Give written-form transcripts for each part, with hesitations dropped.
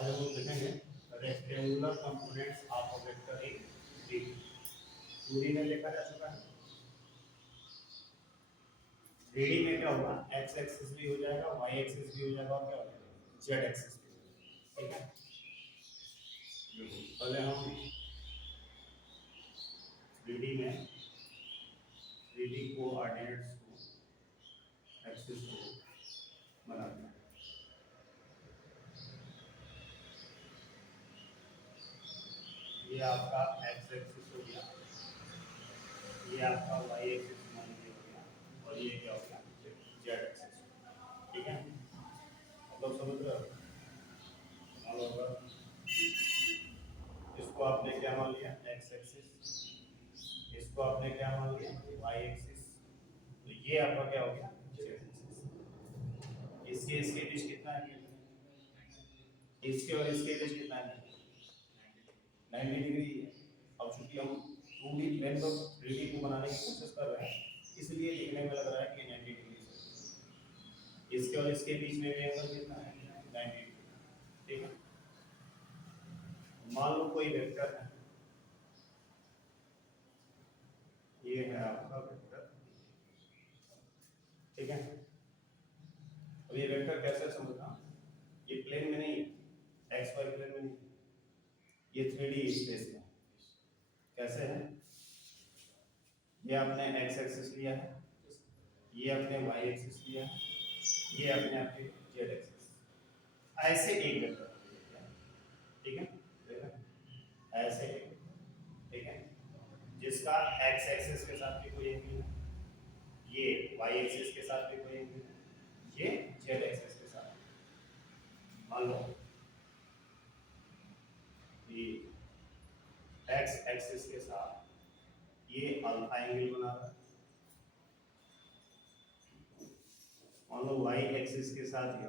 और हम लिखेंगे rectangular components of a vector in 3D। 2D में देखा जा चुका है। 3D में क्या होगा, एक्स एक्सिस भी हो जाएगा, वाई एक्सिस भी हो जाएगा और क्या हो जाएगा, जेड एक्सिस भी हो जाएगा। ठीक है, पहले हम 3D में 3D कोऑर्डिनेट्स को एक्सिस को बनाते हैं। ये आपका एक्स एक्सिस हो गया, ये आपका वाई एक्सिस मान लीजिए हो गया, और ये क्या हो गया, जेड एक्सिस। ठीक है, मतलब समझ रहे हो। अगर इसको आपने क्या मान लिया, एक्स एक्सिस, इसको आपने क्या मान लिया, वाई एक्सिस, तो ये आपका क्या हो गया, जेड एक्सिस। इसके बीच कितना है, इसके और इसके बीच कितना है, 90 डिग्री है। अब चूंकि हम 2D प्लेन पर 3D को बनाने की कोशिश कर रहे हैं, इसलिए लिखने में लग रहा है कि 90 डिग्री से। इसके और इसके बीच में भी एंगल कितना है, 90 डिग्री। ठीक है, मान लो कोई वेक्टर है, ये है आपका वेक्टर। ठीक है, अब ये वेक्टर कैसे समझना, ये प्लेन में नहीं है, एक्स वाई प्लेन में नहीं, ये 3D स्पेस में। कैसे है, ये आपने एक्स एक्सिस लिया है, ये अपने वाई एक्सिस लिया है, ये अपने आपके जेड एक्सिस, ऐसे एक वेक्टर। ठीक है, ऐसे एक, ठीक है, जिसका एक्स एक्सिस के साथ भी कोई एंगल है, ये वाई एक्सिस के साथ भी कोई एंगल है, ये जेड एक्सिस के साथ। मान लो ये एक्स एक्सिस के साथ ये अल्फा एंगल बना रहा है, मान लो वाई एक्सिस के साथ ये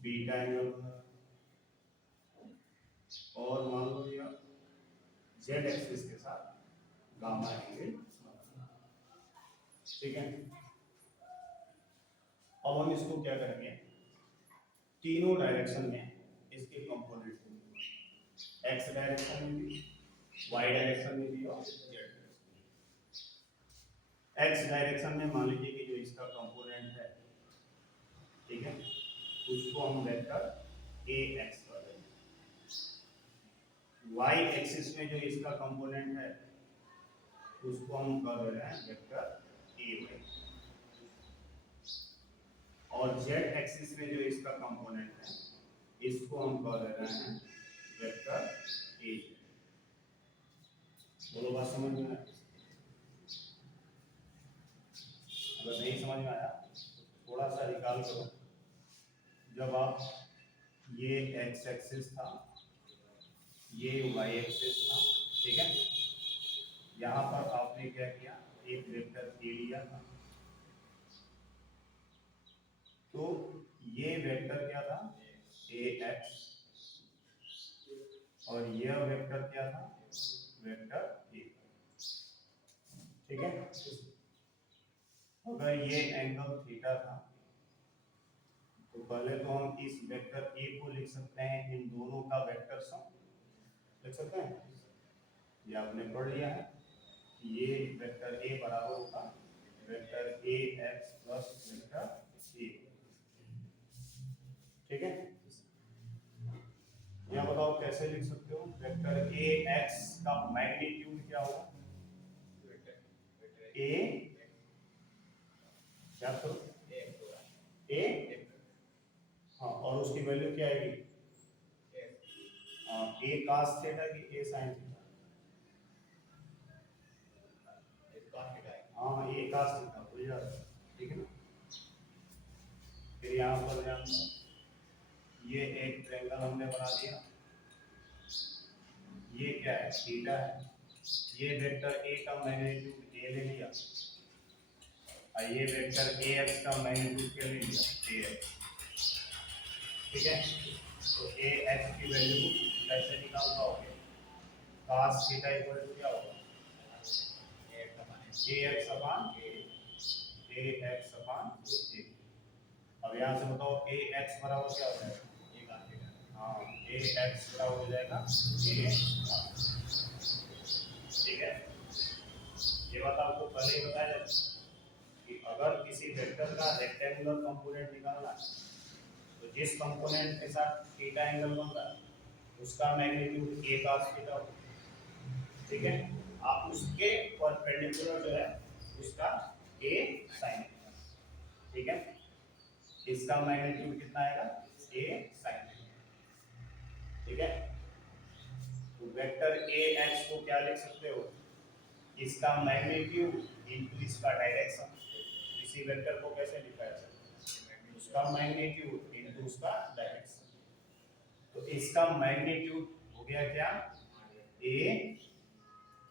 बीटा एंगल बना रहा है, और मान लो ये जेड एक्सिस के साथ गामा एंगल। ठीक है, अब हम इसको क्या करेंगे, तीनों डायरेक्शन में इसके कंपोनेंट को, एक्स डायरेक्शन में भी, वाई डायरेक्शन में भी और जेड डायरेक्शन में। एक्स डायरेक्शन में मान लीजिए कि जो इसका कंपोनेंट है, ठीक है, उसको हम वेक्टर ए एक्स कर देंगे। वाई एक्सिस में जो इसका कंपोनेंट है, उसको हम कर रहे हैं वेक्टर ए वाई, और जेड एक्सिस में जो इसका कंपोनेंट है, इसको हम कर रहे हैं वेक्टर ए। बोलो बात समझ में आया? अगर नहीं समझ में आया थोड़ा सा निकाल करो। जब आप ये एक्स एक्सिस था, ये वाई एक्सिस था, ठीक है, यहाँ पर आपने क्या किया, एक वेक्टर ए लिया था, तो ये वेक्टर क्या था, ए एक्स, और यह वेक्टर क्या था, वेक्टर ए। ठीक है, अगर ये एंगल थीटा था, तो पहले तो हम इस वेक्टर ए को लिख सकते हैं इन दोनों का वेक्टर सम, लिख सकते हैं। ये आपने पढ़ लिया है, ये वेक्टर ए बराबर होगा vector A X plus vector ए। ठीक है, यहाँ बताओ कैसे लिख सकते हो, वेक्टर ए एक्स का मैग्नीट्यूड क्या होगा, ए क्या करो, ए, हाँ, और उसकी वैल्यू क्या आएगी, ए cos थीटा की ए sin थीटा, हाँ ए cos थीटा हो जाएगा। ठीक है ना, फिर यहाँ पर ध्यान दो, ये एक ट्रायंगल हमने बना दिया, ये क्या है, थीटा है, ये वेक्टर ए का मैग्नीट्यूड ए ले लिया, और ये वेक्टर ए एक्स का मैग्नीट्यूड क्या ले लिया, ए एक्स। ठीक है, तो ए एक्स की वैल्यू कैसे निकाल पाओगे, cos थीटा इक्वल टू क्या होगा, ए एक्स अपान ए एक्स अपान ए। अब यहाँ से बताओ ए एक्स बराबर क्या हो जाएगा, हाँ ए एक्स का हो जाएगा ए, ठीक है। ये बात आपको पहले ही बताया जाता कि अगर किसी वेक्टर का रेक्टेंगुलर कंपोनेंट निकालना है तो जिस कंपोनेंट के साथ थीटा एंगल बन रहा है उसका मैग्नीट्यूड ए cos थीटा होगा, ठीक है। आप उसके परपेंडिकुलर जो है उसका ए sin थीटा, ठीक है। इसका मैग्नीट्यूड कितना आएगा ए sin थीटा, ठीक है। तो वेक्टर ए एक्स को क्या लिख सकते हो, इसका मैग्नीट्यूड इनटू इसका डायरेक्शन। किसी वेक्टर को कैसे लिखा जा सकता है, उसका मैग्नीट्यूड इनटू उसका डायरेक्शन। तो इसका मैग्नीट्यूड हो गया क्या ए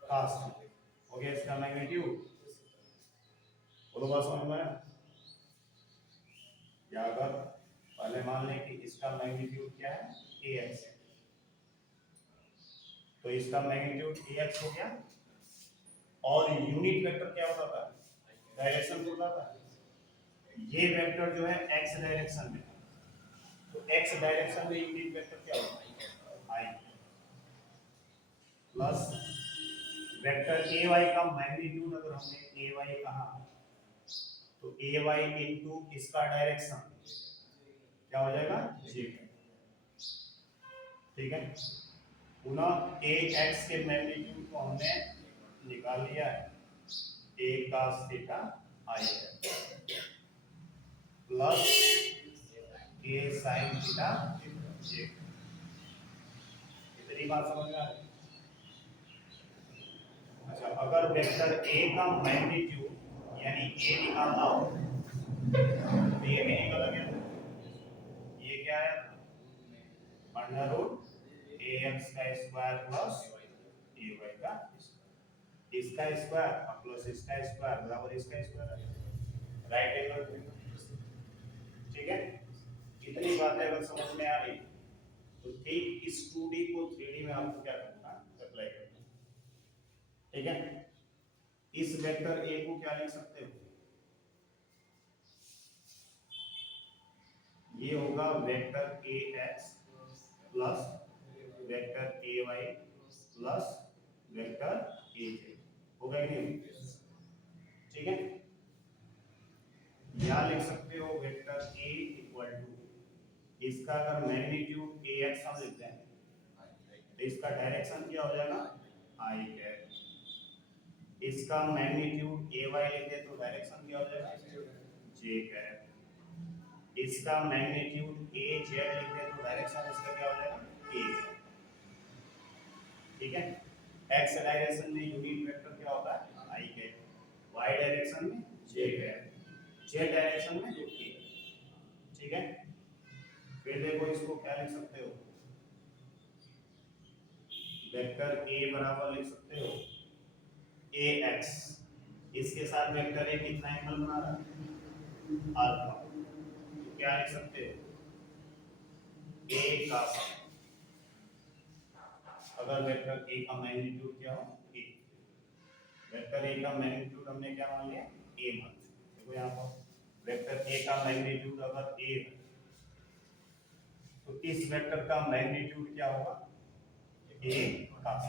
cos थीटा, हो गया इसका मैग्नीट्यूड। बोलो बात समझ में आया? या अगर पहले मान लें कि इसका मैग्नीट्यूड क्या है ए एक्स है, तो इसका मैग्नीट्यूड ए एक्स हो गया। और यूनिट वेक्टर क्या होता था, डायरेक्शन होता था। ये वेक्टर जो है एक्स डायरेक्शन में, तो एक्स डायरेक्शन में यूनिट वेक्टर क्या होता है आई, प्लस वेक्टर ए वाई का मैग्नीट्यूड अगर हमने ए वाई कहा तो ए वाई इनटू इसका डायरेक्शन क्या हो जाएगा जे, ठीक है। पुनः ए एक्स के मैग्नीट्यूड को हमने निकाल लिया है, ए cos थीटा आई है, प्लस ए sin थीटा जे। इतनी बात समझ में आ रही है? अच्छा, अगर वेक्टर ए का मैग्नीट्यूड यानी ए निकालना हो तो ये भी निकल गया, ये क्या है अंडर रूट ए एक्स का स्क्वायर प्लस ए वाई का स्क्वायर, इसका स्क्वायर प्लस इसका स्क्वायर बराबर इसका स्क्वायर, राइट एंगल ट्रायंगल, ठीक है। इतनी बातें अगर समझ में आ रही तो ठीक इस 2D को 3D में आपको क्या करना है अप्लाई करना, ठीक है। इस वेक्टर ए को क्या लिख सकते हो, ये होगा vector A X plus vector A Y plus vector A Z, होगा कि नहीं, ठीक है। या लिख सकते हो वेक्टर ए इक्वल टू, इसका अगर मैग्नीट्यूड ए एक्स हम लिखते हैं तो इसका डायरेक्शन क्या हो जाएगा आई कैप, इसका मैग्नीट्यूड ए वाई लिखते तो डायरेक्शन क्या हो जाएगा जे कैप, इसका मैग्नीट्यूड ए जेड लिखते तो डायरेक्शन इसका क्या हो जाएगा ए, ठीक है। एक्स डायरेक्शन में यूनिट वेक्टर क्या होता है आई कैप, वाई डायरेक्शन में जे कैप, जेड डायरेक्शन में के, ठीक है। फिर देखो इसको क्या लिख सकते हो, वेक्टर ए बराबर लिख सकते हो ए एक्स, इसके साथ वेक्टर ए कितना एंगल बना रहा है अल्फा, तो क्या लिख सकते हो ए cos, अगर वेक्टर ए का मैग्नीट्यूड क्या हो ए, वेक्टर ए का मैग्नीट्यूड हमने क्या मान लिया ए मान लिया। देखो यहाँ पर वेक्टर ए का मैग्नीट्यूड अगर ए है तो इस वेक्टर का मैग्नीट्यूड क्या होगा ए cos,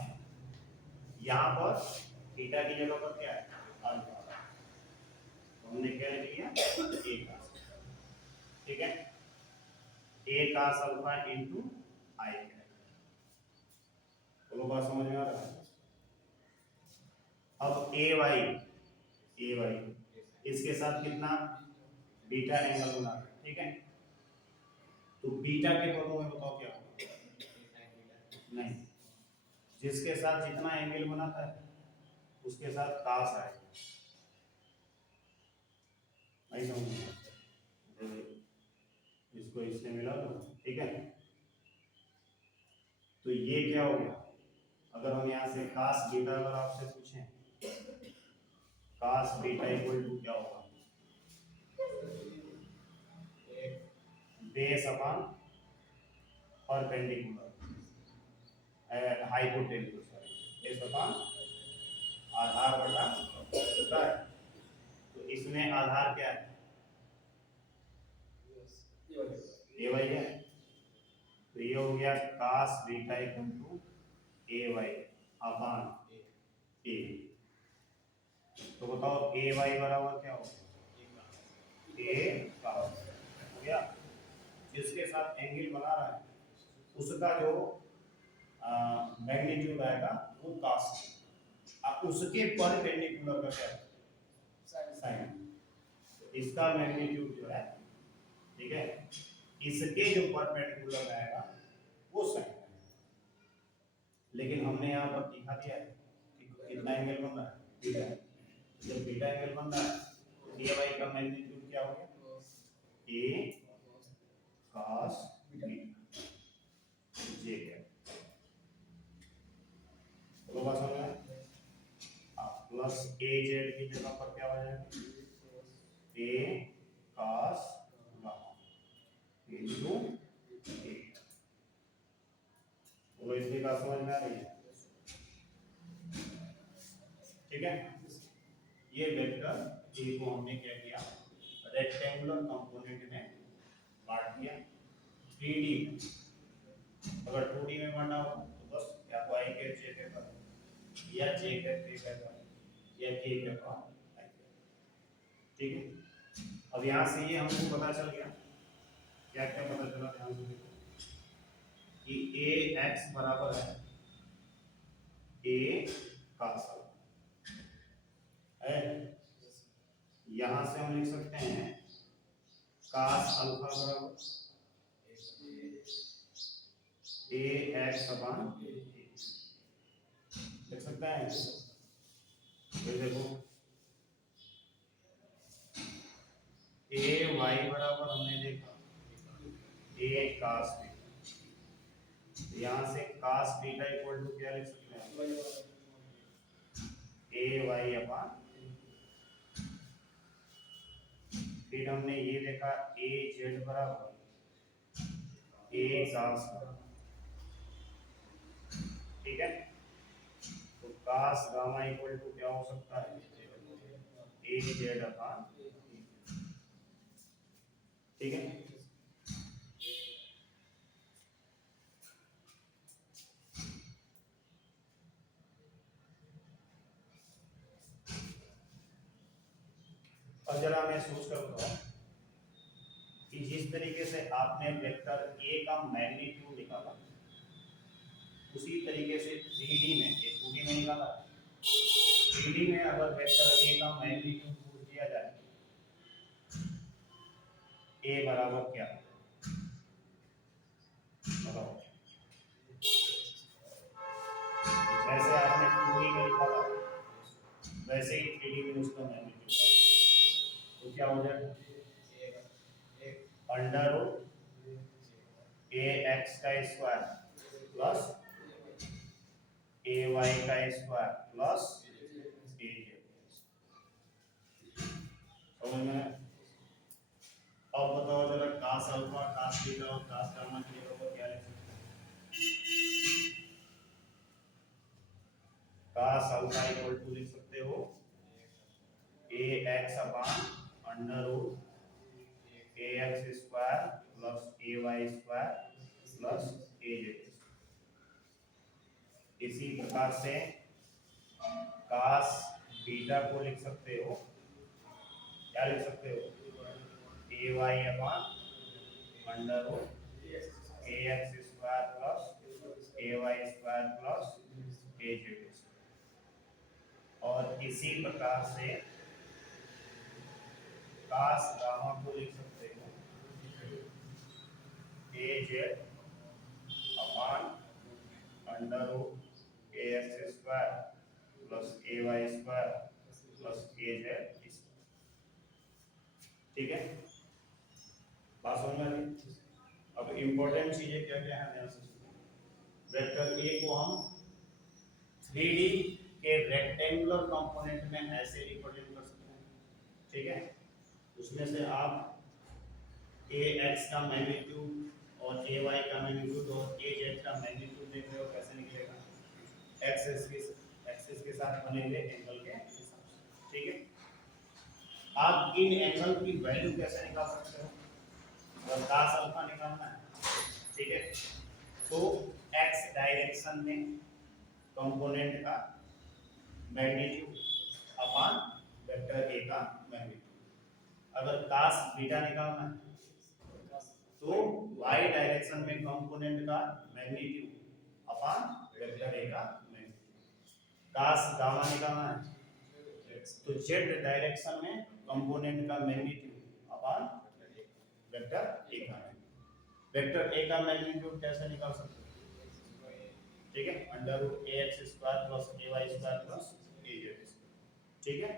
यहाँ पर थीटा की जगह पर क्या है अल्फा, तो हमने क्या लिख लिया ए cos, ठीक है। ए cos अल्फा इनटू आई, तो बात समझ में आ रहा है। अब ए वाई इसके साथ कितना बीटा एंगल बना रहा है, ठीक है। तो बीटा के पदों में बताओ क्या होगा, नहीं, जिसके साथ जितना एंगल बनाता है उसके साथ cos आएगा, नहीं समझ, इसको इससे मिला दो, ठीक है। तो ये क्या हो गया, अगर हम यहाँ से cos बीटा अगर आपसे पूछें cos बीटा इक्वल टू क्या होगा, base upon perpendicular hypotenuse, base upon आधार बटा है, तो इसमें आधार क्या है ए वाई है, तो ये हो गया cos beta equal to A Y upon A. तो बताओ ए वाई बराबर क्या होगा, ए cos हो गया। जिसके साथ एंगल बना रहा है उसका जो मैग्नीट्यूड आएगा वो cos, अब उसके परपेंडिकुलर का क्या साइन, इसका मैग्नीट्यूड जो है, ठीक है, इसके जो परपेंडिकुलर आएगा वो साइन। लेकिन हमने यहाँ पर दिखा दिया है कि कितना एंगल बन रहा है, बीटा। जब बीटा एंगल बन रहा है तो ए वाई का मैग्नीट्यूड क्या हो गया, ए cos बीटा जे है। तो बात समझ में, प्लस ए जेड की जगह पर क्या हो जाएगा, ए cos गामा इनटू ए। तो इसकी बात समझ में आ रही है, ठीक है। ये वेक्टर ए को हमने क्या किया, रेक्टेंगुलर कंपोनेंट में बांट दिया 3D में। अगर 2D में बांटा हो तो बस या तो आई के जे के पर या जे के पे पर या के के पर, ठीक है। अब यहाँ से ये हमको पता चल गया, क्या क्या पता चला, ध्यान से देखो कि ए एक्स बराबर है ए cos है। यहाँ से हम लिख सकते हैं cos अल्फा बराबर ए एक्स अपान लिख सकते हैं। फिर देखो ए वाई बराबर हमने देखा ए cos बीटा, यहाँ से cos बीटा इक्वल टू क्या लिख सकते हैं, ए वाई अपान। फिर हमने ये देखा ए जेड बराबर ए cos, ठीक है। तो cos गामा इक्वल टू क्या हो सकता है, ए जेड अपान, ठीक है। अब जरा महसूस कर बताओ कि जिस तरीके से आपने वेक्टर ए का मैग्नीट्यूड निकाला उसी तरीके से 3D में, ये 2D में निकाला, 3D में अगर वेक्टर ए का मैग्नीट्यूड पूछ दिया जाए ए बराबर क्या बताओ। जैसे आपने 2D में निकाला वैसे ही 3D में उसका मैग्नीट्यूड है, तो क्या हो जाएगा, अंडर रूट ए एक्स का स्क्वायर प्लस ए वाई का स्क्वायर प्लस ए जेड। समझ में? अब बताओ जरा cos अल्फा cos बीटा और cos गामा की जगह पर क्या लिख सकते हैं, cos अल्फा इक्वल टू लिख सकते हो ए एक्स अपान अंडर रूट ए एक्स स्क्वायर प्लस ए वाई स्क्वायर प्लस ए जेड। इसी प्रकार से cos बीटा को लिख सकते हो, क्या लिख सकते हो, ए वाई अपान अंडर रूट ए एक्स स्क्वायर प्लस ए वाई स्क्वायर प्लस ए जेड। और इसी प्रकार से cos गामा को लिख सकते हो ए जेड अपान अंडर रूट ए एक्स स्क्वायर प्लस ए वाई स्क्वायर प्लस ए जेड, ठीक है। बात समझ में आ रही? अब इम्पोर्टेंट चीजें क्या क्या है ध्यान से सुनिए। वेक्टर ए को हम 3D के रेक्टेंगुलर कंपोनेंट में ऐसे रिप्रेजेंट कर सकते हैं, ठीक है। उसमें से आप ए एक्स का मैग्नीट्यूड और ए वाई का मैग्नीट्यूड और ए जेड का मैग्नीट्यूड देख रहे हो कैसे निकलेगा, एक्सिस के साथ बने हुए एंगल के हिसाब से, ठीक है। आप इन एंगल की वैल्यू कैसे निकाल सकते हो, अगर cos अल्फा निकालना है, ठीक है, तो x डायरेक्शन में कंपोनेंट का मैग्नीट्यूड अपॉन वेक्टर a का मैग्नीट्यूड। अगर cos बीटा निकालना है तो y डायरेक्शन में कंपोनेंट का मैग्नीट्यूड अपॉन वेक्टर a का मैग्नीट्यूड। cos गामा निकालना है तो z डायरेक्शन में कंपोनेंट का मैग्नीट्यूड अपॉन वेक्टर a का मैग्नीट्यूड। वेक्टर a का मैग्नीट्यूड कैसे निकाल सकते हैं? ठीक है, under root ax square plus ay square plus az। ठीक है,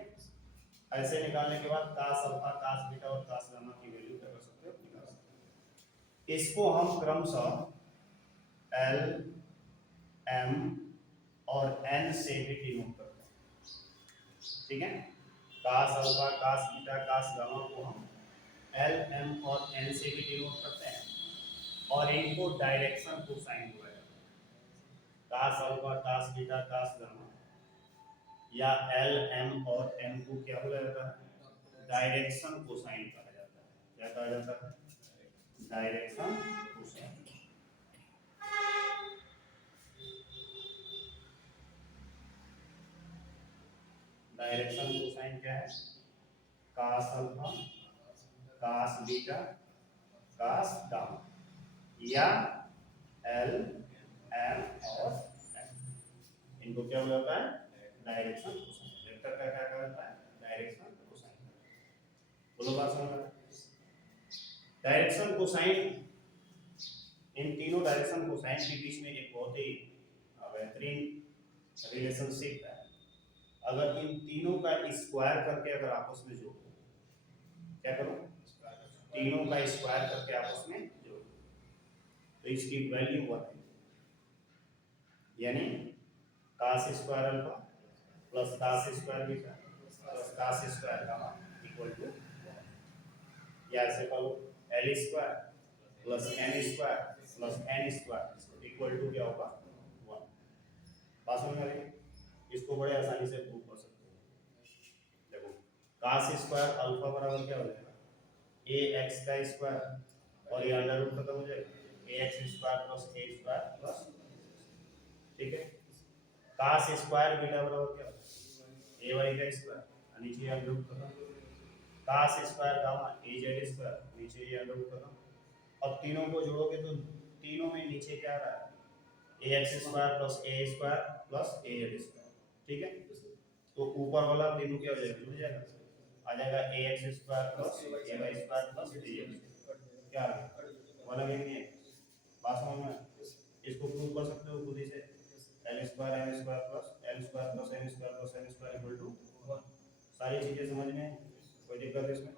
ऐसे निकालने के बाद cos अल्फा cos बीटा और cos गामा की वैल्यू क्या कर सकते हो, निकाल सकते हो। इसको हम क्रमशः l m और n से भी डिनोट करते हैं। ठीक है, cos alpha cos beta cos gamma को हम l m और n से भी डिनोट करते हैं और इनको डायरेक्शन कोसाइन बोला जाता है। cos alpha cos beta cos gamma या l m और n को क्या बोला जाता है? डायरेक्शन कोसाइन कहा जाता है। क्या कहा जाता है? Direction cosine. डायरेक्शन कोसाइन क्या है? cos alpha cos beta cos gamma या l m और n, इनको क्या बोला जाता है? Direction cosine. वेक्टर का क्या कहा जाता है? Direction cosine. बोलो बात समझ में? डायरेक्शन कोसाइन, इन तीनों डायरेक्शन कोसाइन के बीच में एक बहुत ही बेहतरीन रिलेशनशिप है। अगर इन तीनों का स्क्वायर करके अगर आपस में जोड़ो, क्या करो? तीनों का स्क्वायर करके आपस में जोड़ो तो इसकी वैल्यू 1 है, यानी cos square alpha plus cos square beta plus cos square gamma equal to 1। या ऐसे करो l square plus n square plus n square equal to क्या होगा? 1। बात समझ में आ रही है? इसको बड़े आसानी से प्रूव कर सकते हो। देखो cos स्क्वायर अल्फा बराबर क्या हो जाएगा? ax का स्क्वायर और ये अंडर रूट खत्म हो जाएगा ax square plus a square plus, ठीक है। cos स्क्वायर बीटा बराबर क्या होगा? ay का स्क्वायर नीचे अंडर रूट खत्म, cos square gamma az square नीचे ये अंडर रूट खत्म। अब तीनों को जोड़ोगे तो तीनों में नीचे क्या आ रहा है? ax square plus a square plus az square, ठीक है। तो ऊपर वाला तीनों क्या हो जाएगा? जुड़ जाएगा, आ जाएगा ax square plus ay square plus az, क्या आ गया? वाला गेम नहीं है। बात समझ में? इसको प्रूव कर सकते हो खुद ही से, l square m square plus l square plus n square plus n square equal to 1। सारी चीजें समझ में, कोई दिक्कत इसमें?